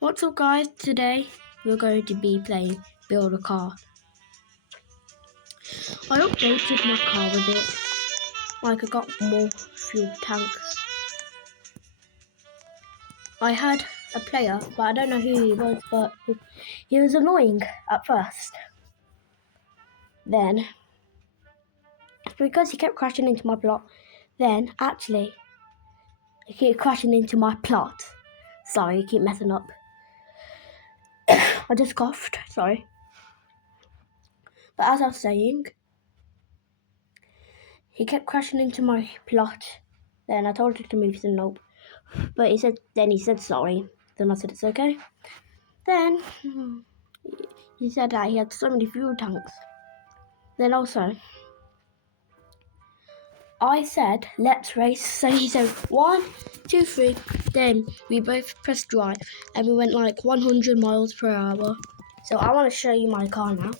What's up guys, today we're going to be playing Build a Car. I updated my car a bit, like I got more fuel tanks. I had a player, but I don't know who he was, but he was annoying at first. Then, because he kept crashing into my plot, he kept crashing into my plot. Sorry, I keep messing up. I just coughed, sorry. But as I was saying, he kept crashing into my plot. Then I told him to move to nope. But he said sorry. Then I said it's okay. Then he said that he had so many fuel tanks. Then also I said let's race. So he said 1, 2, 3. Then we both pressed drive and we went like 100 miles per hour. So I want to show you my car now.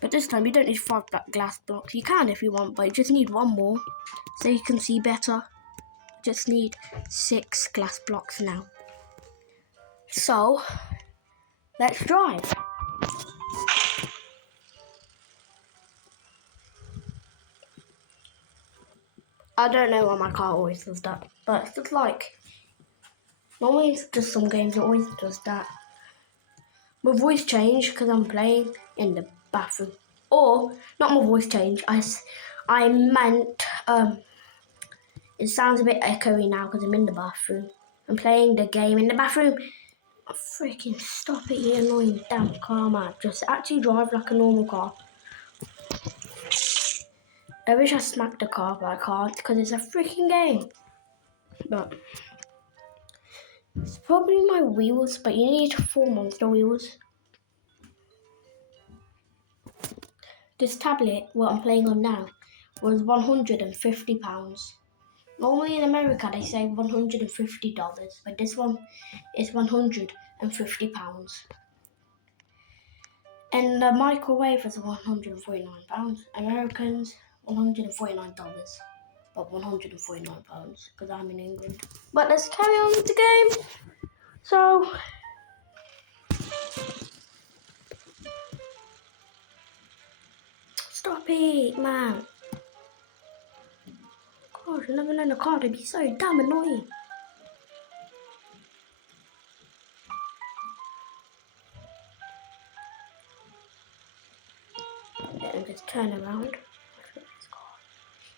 But this time you don't need 5 glass blocks. You can if you want, but you just need 1 more so you can see better. Just need 6 glass blocks now. So let's drive. I don't know why my car always does that, but it's just like normally it's just some games it always does that. My voice changed because I'm playing in the bathroom, or not my voice changed. I meant it sounds a bit echoey now because I'm in the bathroom. I'm playing the game in the bathroom. Oh, freaking stop it, you annoying damn car, man. Just actually drive like a normal car. I wish I smacked the car, but I can't because it's a freaking game. But it's probably my wheels, but you need 4 monster wheels. This tablet, what I'm playing on now, was £150. Normally in America they say $150, but this one is £150. And the microwave is £149. Americans, $149. But £149 because I'm in England. But let's carry on with the game. So stop it, man. Gosh, I've never known a car to be so damn annoying. Let him just turn around.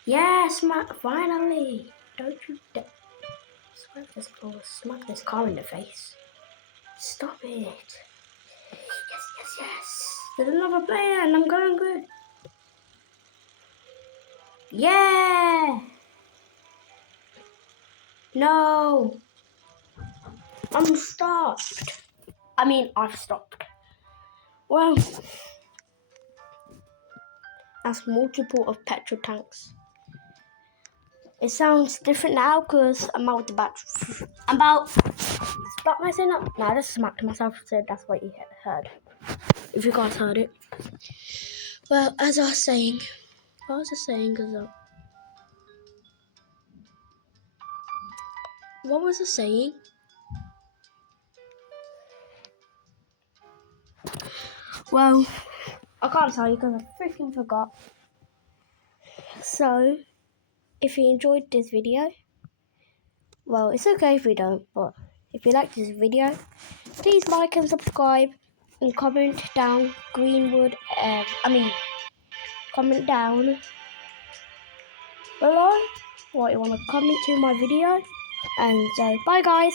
Yes, man, finally. Don't you dare. Smack this car in the face. Stop it. Yes. There's another player and I'm going good. Yeah. No. I'm stopped. I've stopped. Well, that's multiple of petrol tanks. It sounds different now because I'm out the battery. I'm about stop messing up. No, I just smacked myself, so that's what you heard. If you guys heard it. Well, as I was saying, what was I saying? Well, I can't tell you because I freaking forgot. So, if you enjoyed this video, well, it's okay if you don't, but if you like this video, please like and subscribe and comment down comment down below what you want to comment to my video. And so, bye guys.